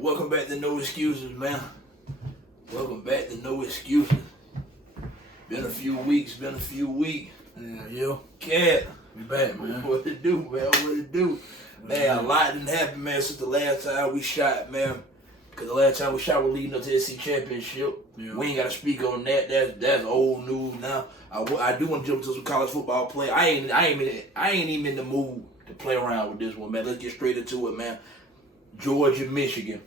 Welcome back to No Excuses, man. Welcome back to No Excuses. Been a few weeks. Yeah. Cat. We back, man. What it do, man? What it do? Man, a lot didn't happen, man, since the last time we shot, man. Because the last time we shot, we're leading up to the SC Championship. Yeah. We ain't got to speak on that. That's old news now. I do want to jump to some college football play. I ain't even in the mood to play around with this one, man. Let's get straight into it, man. Georgia, Michigan.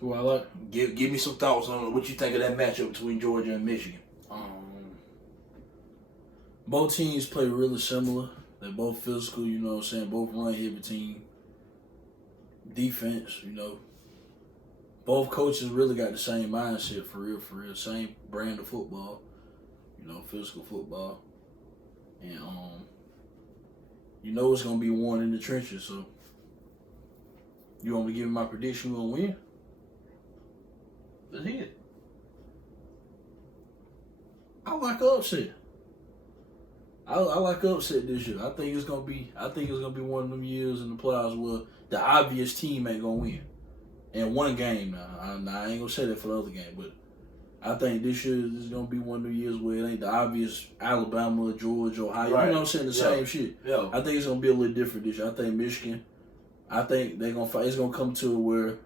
Who I like? Give me some thoughts on what you think of that matchup between Georgia and Michigan. Both teams play really similar. They're both physical, you know what I'm saying? Both run-heavy team. Defense, you know. Both coaches really got the same mindset, for real. Same brand of football. You know, physical football. And, you know it's going to be won in the trenches, so. You want me to give me my prediction we're going to win? Let's hear it. I like an upset. I like an upset this year. I think it's gonna be one of them years in the playoffs where the obvious team ain't gonna win. In one game now. I ain't gonna say that for the other game, but I think this year is gonna be one of the years where it ain't the obvious Alabama, Georgia, Ohio. Right. You know what I'm saying? The same shit. Yeah. I think it's gonna be a little different this year. I think Michigan, they're gonna fight. It's gonna come to where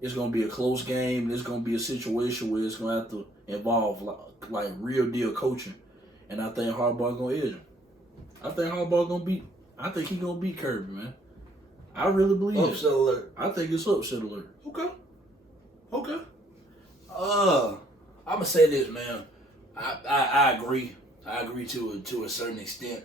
it's gonna be a close game. It's gonna be a situation where it's gonna have to involve like real deal coaching. And I think Harbaugh gonna edge him. I think he gonna beat Kirby, man. I really believe it. Upset alert. I think it's upset alert. Okay. I'm gonna say this, man. I agree. I agree to a certain extent.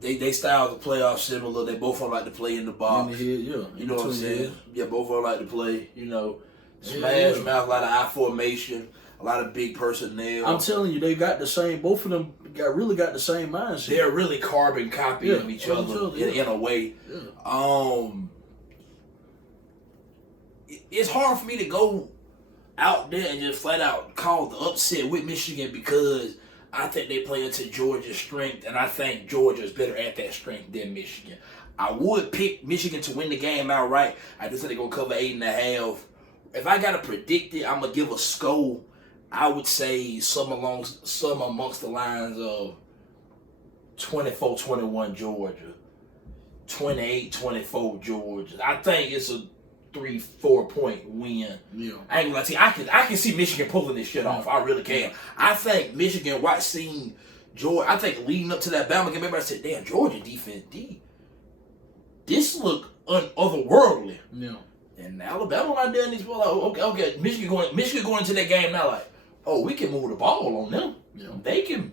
They styles of play are similar. They both don't like to play in the box. In the head, yeah. You know what I'm saying? Heads. Yeah, both don't like to play. You know, smash mouth, a lot of I formation, a lot of big personnel. I'm telling you, they got the same. Both of them really got the same mindset. They're really carbon copy of each other in a way. Yeah. It's hard for me to go out there and just flat out call the upset with Michigan because I think they play into Georgia's strength, and I think Georgia is better at that strength than Michigan. I would pick Michigan to win the game outright. I just think they're going to cover 8.5. If I got to predict it, I'm going to give a score. I would say some amongst the lines of 24-21 Georgia, 28-24 Georgia. I think it's a 3-4 point win. Yeah. I ain't gonna tell you, I can see Michigan pulling this shit off. I really can. I think Michigan, seeing Georgia, I think leading up to that Bama game, everybody said, damn, Georgia defense, this look otherworldly. Yeah. And Alabama not doing these, well, okay, Michigan going into that game now like, oh, we can move the ball on them. Yeah. They can.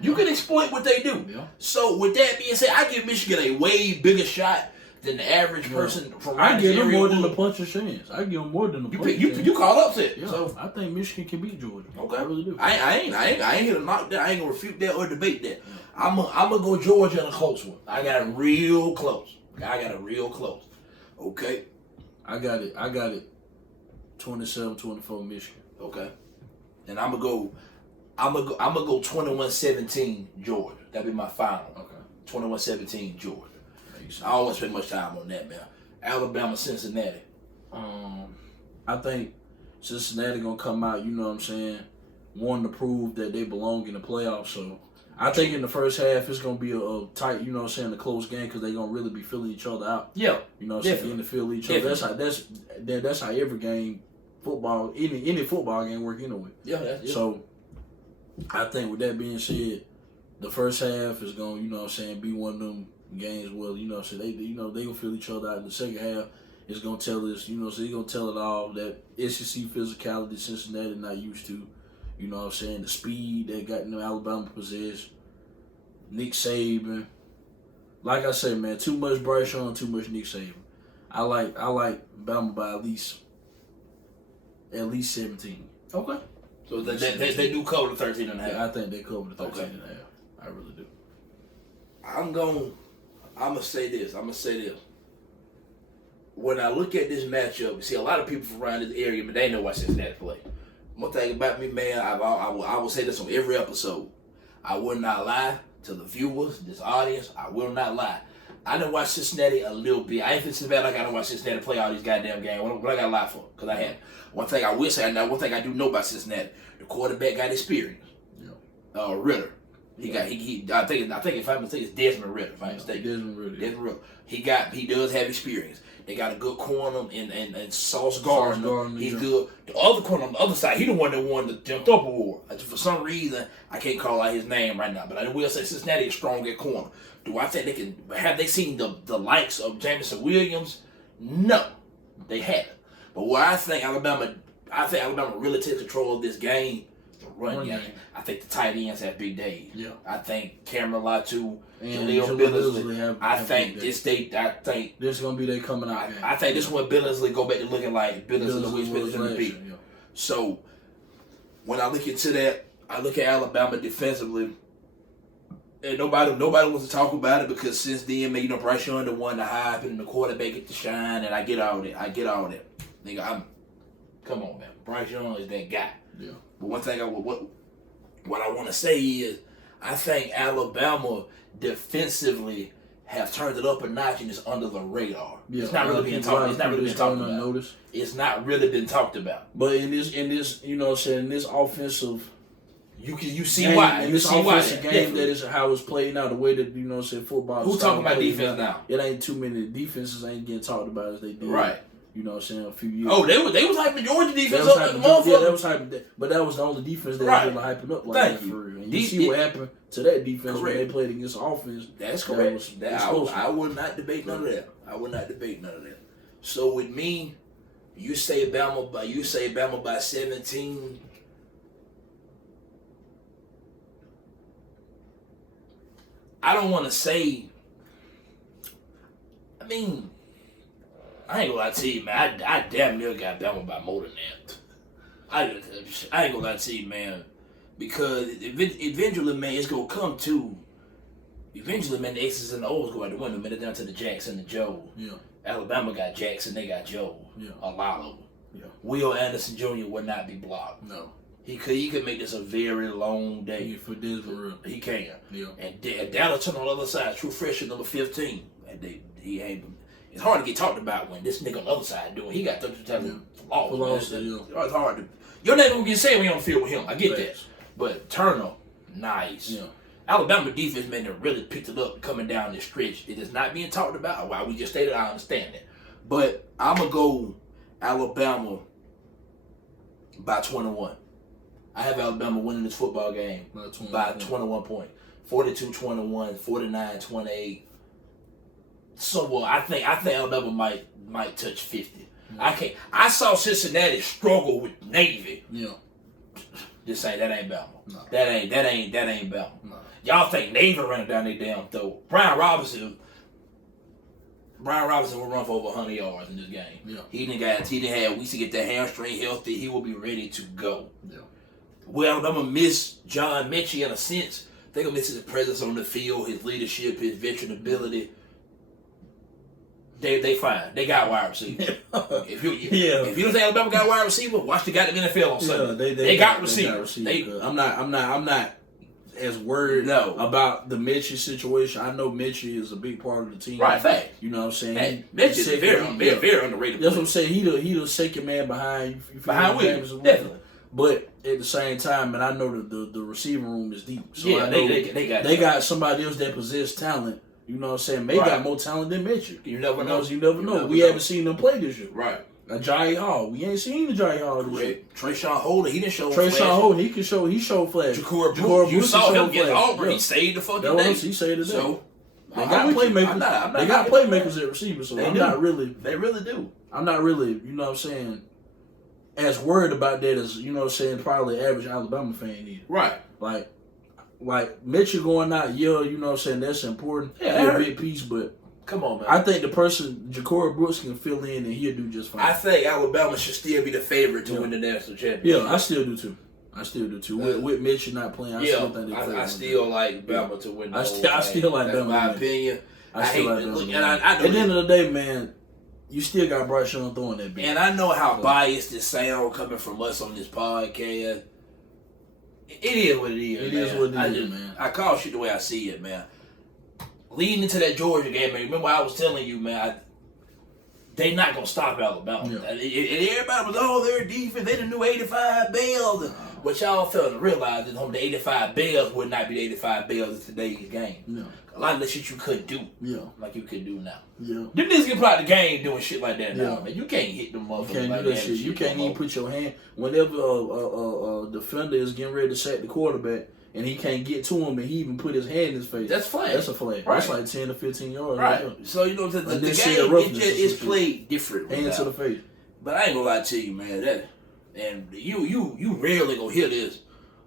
You can exploit what they do. Yeah. So with that being said, I give Michigan a way bigger shot than the average person from I give them more than the the puncher's chance. I give them more than the puncher's chance. You call upset. Yeah. So I think Michigan can beat Georgia. okay, I really do. I ain't here to knock that. I ain't gonna refute that or debate that. I'm gonna go Georgia in a close one. I got it real close. Okay. I got it. 27-24 Michigan. Okay. And I'm gonna go 21-17 Georgia. That'd be my final. Okay. 21-17 Georgia. I don't want to spend much time on that, man. Alabama, Cincinnati. I think Cincinnati gonna come out, you know what I'm saying, wanting to prove that they belong in the playoffs. So I think in the first half it's gonna be a tight, you know what I'm saying, a close game because they're gonna really be filling each other out. Yeah. You know what I'm saying, in the field each other. That's how every game football, any football game work anyway. Yeah. So I think with that being said, the first half is gonna, you know what I'm saying, be one of them games where, you know, so they gonna feel each other out. In the second half, it's gonna tell us, you know, so he's gonna tell it all that SEC physicality Cincinnati not used to. You know what I'm saying? The speed that got in Alabama possessed. Nick Saban. Like I said, man, too much Bryce Young, too much Nick Saban. I like Bama by at least 17. Okay. So they do cover the 13.5. Yeah, I think they cover the 13.5. I really do. I'm gonna say this. When I look at this matchup, see a lot of people from around this area, but they know why Cincinnati play. One thing about me, man, I will say this on every episode. I will not lie to the viewers, this audience. I will not lie. I done watched Cincinnati a little bit. I ain't feel so bad like I done watch Cincinnati play all these goddamn games. What I got a lot for? Because I had one thing I will say. Now, one thing I do know about Cincinnati, the quarterback got experience. Yeah. Ritter. He got I think if I'm mistaken, it's Desmond Ritter. If I'm mistaken, Desmond Ritter. He does have experience. They got a good corner and Sauce Gardner. He's good. The other corner on the other side, he the one that won the Jumped Up Award. For some reason, I can't call out his name right now, but I will say Cincinnati is strong at corner. Do I think they can? Have they seen the likes of Jameson Williams? No, they haven't. But where I think Alabama really takes control of this game. Run game. I think the tight ends have big days. Yeah. I think Cameron Latu, Jaleel Billingsley. I think this is gonna be their coming out game. I think this is when Billingsley go back to looking like Billingsley which Billingsley to be. Yeah. So when I look into that, I look at Alabama defensively, and nobody wants to talk about it because since then, man, Bryce Young the one to hype and the quarterback get to shine, and I get all that. Nigga, come on, man. Bryce Young is that guy. Yeah. But one thing what I want to say is I think Alabama defensively have turned it up a notch and it's under the radar. Yeah, it's not really being talked. It's not really been talked about. It's not really been talked about. But in this, in this offensive, you see why. In this offensive game, that is how it's played now. The way that football. Who's talking about defense now? It ain't too many defenses ain't getting talked about as they did. Right. You know what I'm saying? A few years. Oh, they was hyping Georgia defense up. Yeah, that was hyping. But that was the only defense they were hyping up like that for real. And you see what happened to that defense when they played against offense. That's correct. I would not debate none of that. So with me, you say Bama by 17. I don't want to say. I mean. I ain't gonna lie to you, man. I damn near got Bama by more than that. I ain't gonna lie to you, man. Because eventually, man, it's gonna come to. Eventually, man, the X's and the O's go out the window, man. They're down to the Jacks and the Joes. Yeah. Alabama got Jacks and they got Joe. Yeah. A lot of them. Yeah. Will Anderson Jr. would not be blocked. No. He could make this a very long day. Yeah, for this for real. He can. Yeah. And Dallas on the other side, true freshman number 15. He ain't. It's hard to get talked about when this nigga on the other side doing. He got 32 times lost. It's hard to. Your name gonna get saved when you on the field with him. I get that. But Turner, nice. Yeah. Alabama defense, man, that really picked it up coming down this stretch. It is not being talked about. While we just stated, I understand that. But I'm gonna go Alabama by 21. I have Alabama winning this football game by 21 points. 42-21, 49-28. So well, I think Alabama might touch 50. Yeah. I saw Cincinnati struggle with Navy. Yeah. That ain't Bama. No. That ain't Bama. No. Y'all think Navy running down their damn throat. Brian Robinson will run for over 100 yards in this game. Yeah. He didn't have we should get that hamstring healthy, he will be ready to go. Yeah. Well, Alabama miss John Mechie in a sense. They're gonna miss his presence on the field, his leadership, his veteran ability. They fine. They got wide receiver. If you don't think Alabama got wide receiver, watch the goddamn NFL on Sunday. They got receiver. I'm not as worried about the Mechie situation. I know Mechie is a big part of the team. Right, fact. You know what I'm saying? Hey, Mechie is very underrated. That's what I'm saying. He the second man behind Williams. Definitely. But at the same time, and I know the receiving room is deep. So I know they got somebody else that possess talent. You know what I'm saying? May got more talent than Mitchell. You never know. You never know. We haven't seen them play this year. Right. Jai Hall. We ain't seen the Jai Hall this year. Trayshawn Holden, he didn't show flash. Trayshawn Holden, he showed flash. Ja'Cory Brooks, you saw him get Auburn. He saved the fucking day. He saved the day. So, they got playmakers. They got playmakers at receiver, so I'm not really. They really do. I'm not really, you know what I'm saying, as worried about that as, you know what I'm saying, probably average Alabama fan either. Right. Like Mitchell going out, you know what I'm saying, that's important. Yeah, a big piece, but come on, man. I think the person, Ja'Cory Brooks, can fill in and he'll do just fine. I think Alabama should still be the favorite to win the national championship. Yeah, I still do too. With Mitchell not playing, I still think I still like Bama to win the I still like Bama. My opinion. I still like Bama. At the end of the day, man, you still got Bryce Young throwing that bitch. And I know how biased this sound coming from us on this podcast. It is what it is. It is what it is, man. I call shit the way I see it, man. leading into that Georgia game, man, remember I was telling you, man, they not going to stop Alabama. Yeah. And everybody was, oh, their defense, they the new 85 Bells. What y'all failed to realize is the 85 Bells would not be the 85 Bells in today's game. Yeah. A lot of the shit you couldn't do, like you could do now. Yeah. Them niggas can play out the game doing shit like that now, Yeah. man. You can't hit them motherfuckers. You can't like do that shit. You can't even put your hand whenever a defender is getting ready to sack the quarterback and he can't get to him and he even put his hand in his face. That's flag. That's a flag. Right. That's like 10 to 15 yards. Right. So, you know, the game is played different. Hand to the face. But I ain't gonna lie to you, man. And you rarely gonna hear this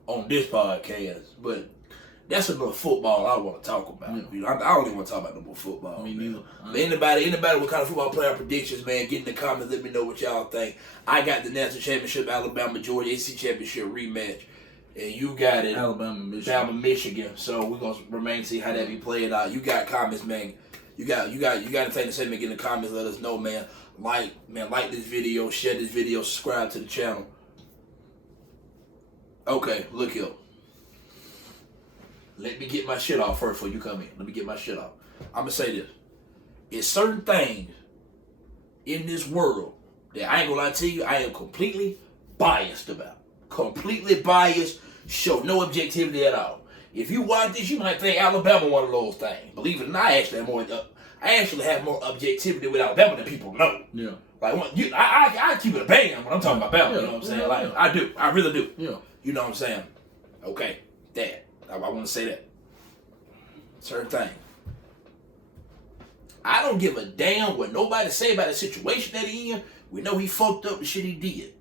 on this podcast, but that's another football I want to talk about. Yeah. You know, I don't even want to talk about no more football. Me neither. But anybody with kind of football player predictions, man, get in the comments. Let me know what y'all think. I got the national championship, Alabama, Georgia, AC championship rematch, and you got it, Alabama, Michigan. Michigan. So we're gonna remain to see how that be played out. You got comments, man. You got anything to say, man? Get in the comments. Let us know, man. Like this video, share this video, subscribe to the channel. Okay, look here. Let me get my shit off first before you come in. Let me get my shit off. I'm going to say this. It's certain things in this world that I ain't going to lie to you, I am completely biased about. Completely biased. Show no objectivity at all. If you watch this, you might think Alabama one of those things. Believe it or not, I actually have more objectivity with Alabama than people know. Yeah. Like, I keep it a band when I'm talking about Alabama. You know what I'm saying? Like, I do. I really do. Yeah. You know what I'm saying? Okay. That. I want to say that. Certain thing. I don't give a damn what nobody say about the situation that he in. We know he fucked up the shit he did.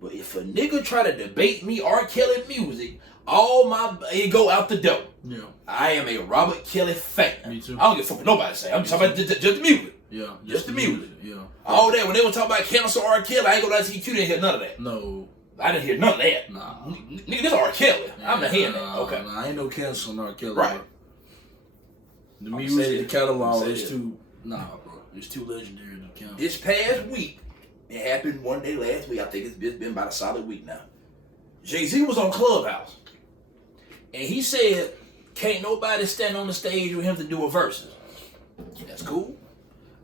But if a nigga try to debate me R. Kelly music, it go out the door. Yeah. I am a Robert Kelly fan. Me too. I don't give a fuck what nobody say. I'm talking about just the music. Yeah. Just the music. Yeah. All that, when they were talking about cancel R. Kelly, I ain't gonna lie to you, didn't hear none of that. No. I didn't hear none of that. Nah. Nigga, this R. Kelly. I'm not hearing that. Okay. Nah, I ain't no cancel on R. Kelly. Right. The music, the catalog is too. Nah, bro. It's too legendary to count. This past week, it happened one day last week. I think it's been about a solid week now. Jay-Z was on Clubhouse. And he said, can't nobody stand on the stage with him to do a verses. That's cool.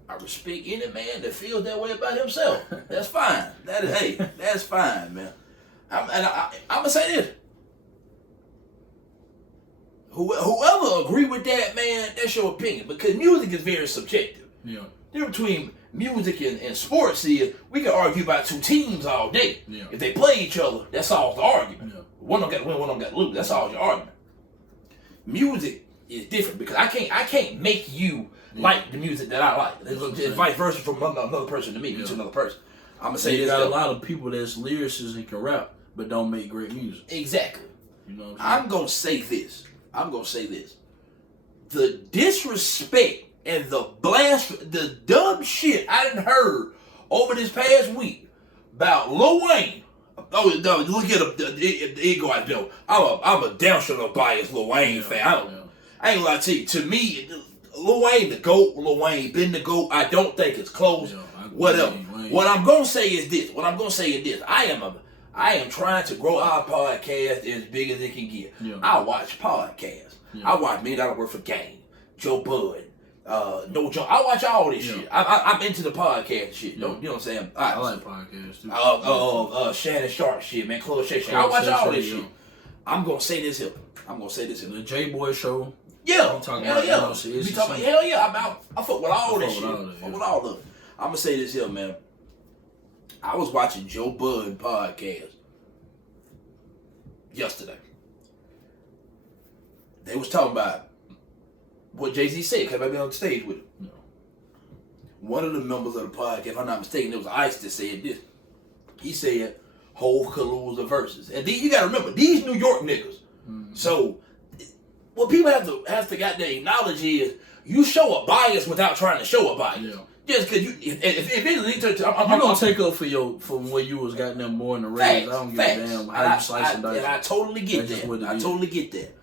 I respect any man that feels that way about himself. That's fine. That's fine, man. I'm going to say this. Whoever agree with that, man, that's your opinion. Because music is very subjective. Yeah. The difference between music and sports is we can argue about two teams all day. Yeah. If they play each other, that's all the argument. Yeah. One don't got to win, one don't got to lose. That's all your argument. Music is different because I can't make you like the music that I like. It's vice versa from another person to me, to another person. I'm gonna say you this. got a lot of people that's lyricists and can rap, but don't make great music. Exactly. You know what I'm I'm gonna say this. The disrespect and the dumb shit I done heard over this past week about Lil Wayne. Oh no! Look at it go out there. I'm a damn sure no biased Lil Wayne fan. I ain't gonna lie to you. To me, Lil Wayne the GOAT. Lil Wayne been the GOAT. I don't think it's close. Whatever. What I'm gonna say is this. I am trying to grow our podcast as big as it can get. Yeah. I watch podcasts. Yeah. I watch Me That I Work for Game, Joe Bud, No Joe. I watch all this shit. I'm into the podcast shit. You know what I'm saying? I like podcasts too. Shannon Sharp shit, man. Club Shay. I watch all this shit. I'm gonna say this here. The J Boy Show. Yeah. I'm talking hell about. yeah. You talking about? Hell yeah. I fuck with all this shit. Fuck with all of it. I'm gonna say this here, man. I was watching Joe Bud podcast yesterday. They was talking about what Jay-Z said because I been on the stage with him. No. One of the members of the podcast, if I'm not mistaken, it was Ice that said this. He said, Hov could lose the verses. And you got to remember, these New York niggas. Mm-hmm. So, what people have to goddamn acknowledge is you show a bias without trying to show a bias. Yeah. Just because if it leads to... I'm going to take up for when you was goddamn born and raised. I don't give a damn how you slice and dice. And I totally get that. Totally get that.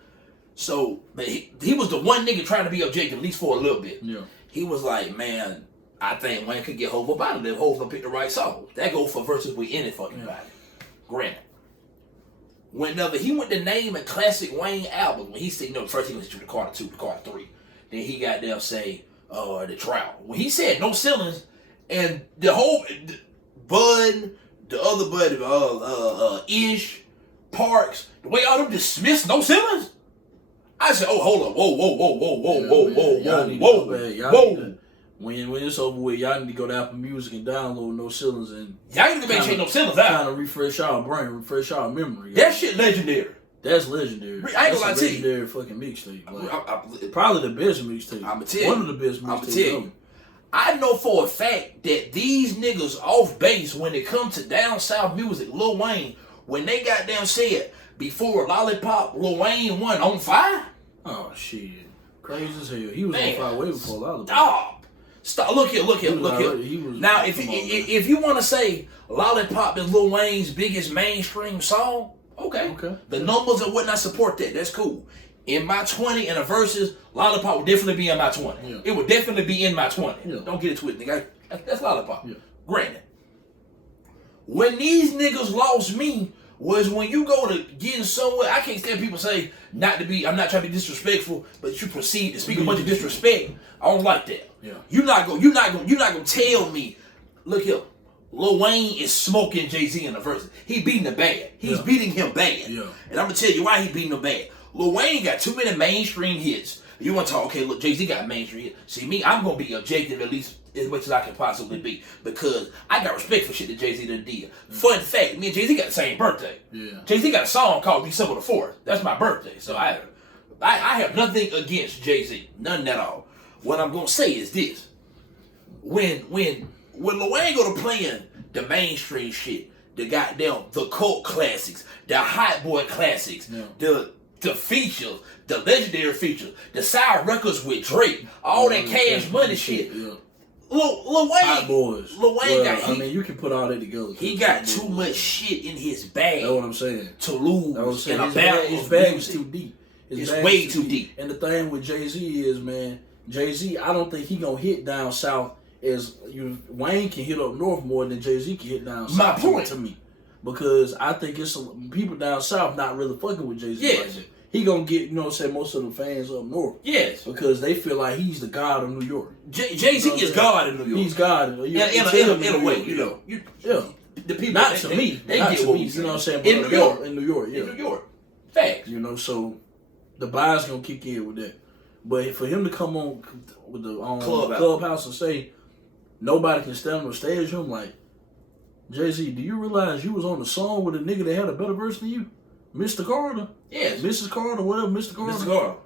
So, but he was the one nigga trying to be objective, at least for a little bit. Yeah. He was like, man, I think Wayne could get Hov up out of there. Hov gonna pick the right song. That go for verses with any fucking body. Granted. Whenever he went to name a classic Wayne album, when he said, first he went to the Carter 2, the Carter 3. then he got them say the Trout. When he said no ceilings, and the whole Bud, the other Bud, Ish, Parks, the way all them dismissed no ceilings. I said, oh, hold up, whoa. When it's over with, y'all need to go to Apple Music and download No Ceilings and y'all need to make sure No Ceilings out. Kind of refresh our brain, refresh our memory. That shit legendary. That's legendary. I ain't gonna lie to you. Legendary fucking mixtape. Like, probably the best mixtape. I'ma tell you. One of the best mixtapes. I know for a fact that these niggas off base, when it comes to down south music, Lil Wayne, when they got down said before Lollipop, Lil Wayne won on fire. Oh shit, crazy as hell. He was on fire way before Lollipop. Stop! Look here. Now, if you want to say Lollipop is Lil Wayne's biggest mainstream song, okay. The numbers and whatnot support that. That's cool. In my 20 and the verses, Lollipop would definitely be in my 20. Yeah. It would definitely be in my 20. Yeah. Don't get it twisted, nigga. That's Lollipop. Yeah. Granted. When these niggas lost me was when you go to getting somewhere. I can't stand people say I'm not trying to be disrespectful, but you proceed to speak a bunch of disrespect. I don't like that. Yeah. You're not gonna tell me, look here, Lil Wayne is smoking Jay-Z in the verses. He beating the bad. He's beating him bad. Yeah. And I'm gonna tell you why he beating him bad. Lil Wayne got too many mainstream hits. You want to talk, okay, look, Jay-Z got mainstream hits. See, me, I'm going to be objective at least as much as I can possibly be because I got respect for shit that Jay-Z done did. Fun fact, me and Jay-Z got the same birthday. Yeah. Jay-Z got a song called December the 4th. That's my birthday. So I have nothing against Jay-Z. None at all. What I'm going to say is this. When Lil Wayne go to playing the mainstream shit, the goddamn, the cult classics, the hot boy classics, the features, the legendary features, the side records with Drake, all that Cash Money shit. Yeah. Lil Wayne, hot boys. Lil Wayne got. I mean, you can put all that together. He got too much shit in his bag. That's what I'm saying. To lose in a battle. His bag is too deep. It's way too deep. And the thing with Jay-Z is, man, Jay-Z, I don't think he gonna hit down south as Wayne can hit up north more than Jay-Z can hit down south. My point to me, because I think it's some people down south not really fucking with Jay-Z. Yes. Like that. He gonna get, most of the fans up north. Yes. Because they feel like he's the god of New York. Jay-Z is God in New York. He's God in a way, Yeah. The people not to me. They get to what me, you know what I'm saying? In New York. In New York, yeah. In New York. Facts. So the bias gonna kick in with that. But for him to come on with the Clubhouse and say nobody can stand on the stage, I'm like, Jay-Z, do you realize you was on the song with a nigga that had a better verse than you? Mr. Carter? Yes. Mrs. Carter, whatever, Mr. Carter. Mr. Carter.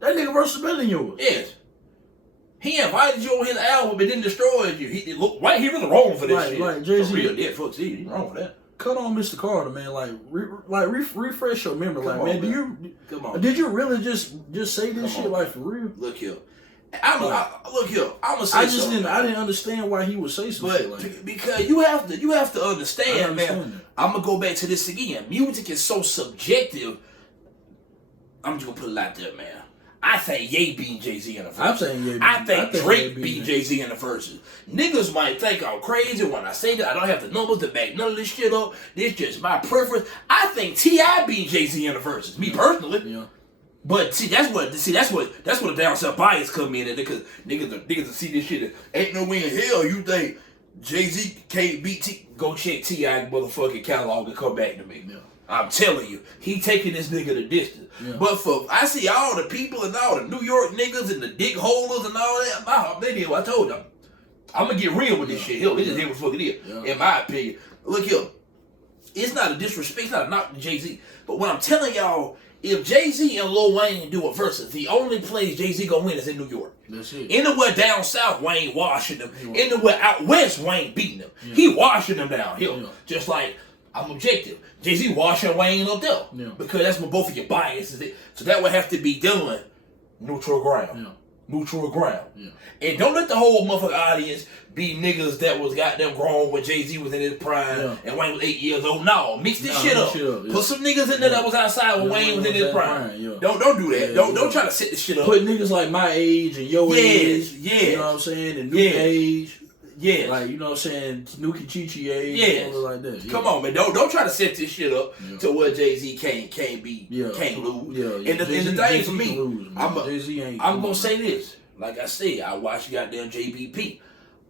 That nigga verse is better than yours. Yes. He invited you on his album but then destroyed you. He really wrong for this shit. Like Jay-Z. For real, dead folks, he wrong with that. Cut on Mr. Carter, man. Refresh your memory. Did you really just say this shit for real? Look here. I'm gonna say I didn't understand why he would say some shit like that. Because you have to understand, man. I'm gonna go back to this again. Music is so subjective. I'm just gonna put it out there, man. I think Ye beat Jay-Z in the verses. I'm saying Ye. I think Drake beat Jay-Z in the verses. Niggas might think I'm crazy when I say that. I don't have the numbers to back none of this shit up. This just my preference. I think T.I. beat Jay-Z in the verses. Me personally. Yeah. But that's what the down south bias come in at, because niggas see this shit. Ain't no way in hell you think Jay-Z can't beat T. Go check T.I. motherfucking catalog and come back to me. Yeah. I'm telling you, he taking this nigga the distance. Yeah. But I see all the people and all the New York niggas and the dick holders and all that. They did what I told them. I'm gonna get real with this shit. Hell, this is what fucking is. Yeah. In my opinion. Look here, it's not a disrespect, it's not a knock to Jay-Z. But what I'm telling y'all, if Jay-Z and Lil Wayne do a versus, the only place Jay-Z gonna win is in New York. That's it. Anywhere down south, Wayne washing them. Anywhere out west, Wayne beating them. Yeah. He washing them down here. Yeah. Just like, I'm objective. Jay-Z washing Wayne up there. Yeah. Because that's what both of your biases. So that would have to be done neutral ground. Yeah. Neutral ground. Yeah. And don't let the whole motherfucking audience be niggas that was goddamn grown when Jay-Z was in his prime and Wayne was 8 years old. No, mix this shit up. Yeah. Put some niggas in there that was outside when Wayne was in his prime. Yeah. Don't do that. Don't try to set this shit up. Put niggas like my age and your age. Yeah. You know what I'm saying? And new age. Yeah. Like, you know what I'm saying? Nuki Chichi age. Yeah. Like that. Yeah. Come on, man. Don't try to set this shit up to where Jay-Z can't lose. Yeah. And the thing for me, Jay-Z ain't. I'm gonna say this. Like I said, I watched goddamn JBP.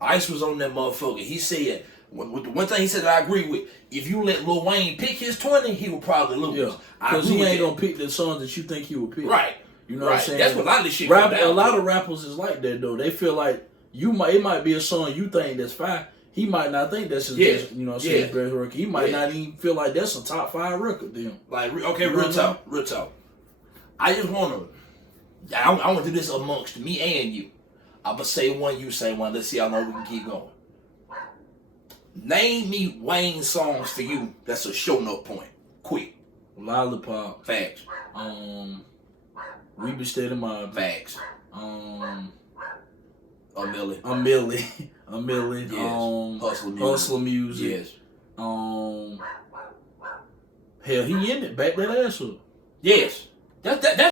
Ice was on that motherfucker. He said, with the one thing he said that I agree with, if you let Lil Wayne pick his 20, he would probably lose. Yeah, because he ain't gonna pick the songs that you think he would pick. Right. You know what I'm saying? That's what a lot of this shit A lot of rappers is like that though. They feel like it might be a song you think that's fire. He might not think that's his best, you know what I'm saying, his best record. He might not even feel like that's a top 5 record then. Like, okay, real talk. I just wanna I want to do this amongst me and you. I'm going to say one, you say one. Let's see how long we can keep going. Name me Wayne songs for you that's a show no point. Quick. Lollipop. Facts. We Be Steady Mob. Facts. A Millie. Yes. Hustle music. Yes. Hell, he in it. Back that ass up. Yes. That's